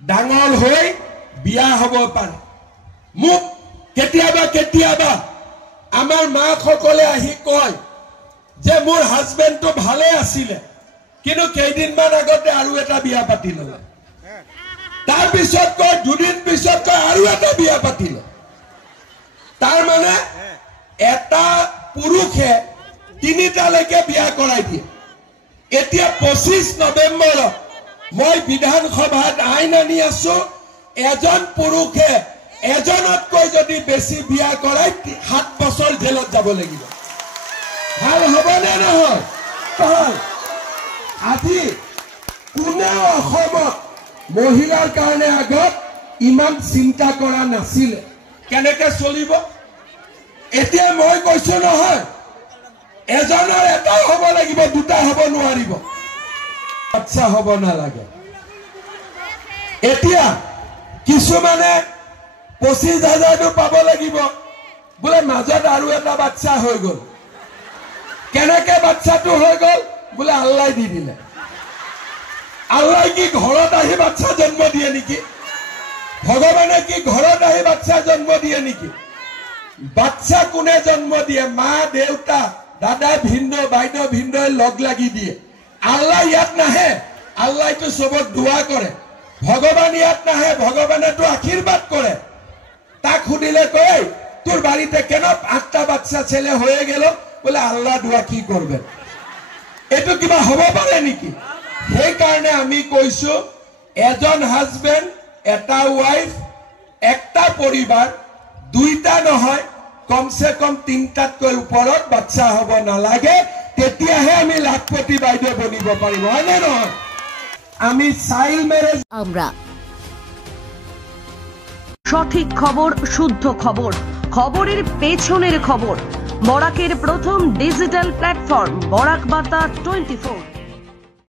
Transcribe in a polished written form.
ডাঙৰ হৈ বিয়া হ'ব পাৰে। মোক কেতিয়াবা কেতিয়াবা আমাৰ মাকসকলে আহি কয় যে মোৰ হাজবেণ্ডটো ভালে আছিলে, কিন্তু কেইদিনমান আগতে আৰু এটা বিয়া পাতি ল'লে। তাৰপিছত কয় দুদিন পিছত কয় আৰু এটা বিয়া পাতিলে। তাৰ মানে এটা পুৰুষে তিনিটালৈকে বিয়া কৰাই দিয়ে। এতিয়া 25 নৱেম্বৰত মই বিধানসভাত আইন আনি আছো, এজন পুৰুষে এজনতকৈ যদি বেছি বিয়া কৰাই 7 বছৰ জেলত যাব লাগিব। ভাল হ'বনে নহয়? ভাল। আজি কোনেও অসমত মহিলাৰ কাৰণে আগত ইমান চিন্তা কৰা নাছিলে কেনেকে চলিব। এতিয়া মই কৈছো নহয়, এজনৰ এটাও হ'ব লাগিব, দুটা হ'ব নোৱাৰিব। বাচ্চা হ'ব নালাগে। এতিয়া কিছুমানে 25,000টো পাব লাগিব, বোলে মাজত আৰু এটা বাচ্চা হৈ গ'ল। কেনেকে বাচ্চাটো হৈ গ'ল? বোলে আল্লাই দি দিলে। আল্লাই কি ঘৰত আহি বাচ্চা জন্ম দিয়ে নেকি? ভগৱানে কি ঘৰত আহি বাচ্চা জন্ম দিয়ে নেকি? বাচ্চা কোনে জন্ম দিয়ে? মা দেউতা দাদা ভিন্দ বাইদেউ ভিন্দই লগ লাগি দিয়ে। আল্লাহ ইয়াত নাহে, আল্লাহটো চবক দোয়া কৰে। ভগৱান ইয়াত নাহে, ভগৱানেতো আশীৰ্বাদ কৰে। তাক সুধিলে কয় তোর বাড়িতে কেন 8টা বাচ্চা ছেলে হয়ে গেল? বলে আল্লাহ দোয়া কি করবেন? এটো কিবা হব পারে নাকি? সেই কারণে আমি কইছো এজন হাজবেন্ড এটা ওয়াইফ একটা পরিবার, দুইটা নহয় কমসে কম 3টাতকৈ ওপৰত বাচ্চা হব নালাগে। তেতিয়াহে আমি লাখপতি বাইদেউ বনিব পাৰিম, হয়নে নহয়? আমি চাইল্ড ম্যারেজ আমরা সঠিক খবর, শুদ্ধ খবর, খবরের পেছনের খবর। বরাকের প্রথম ডিজিটাল প্ল্যাটফর্ম বরাক বার্তা 24।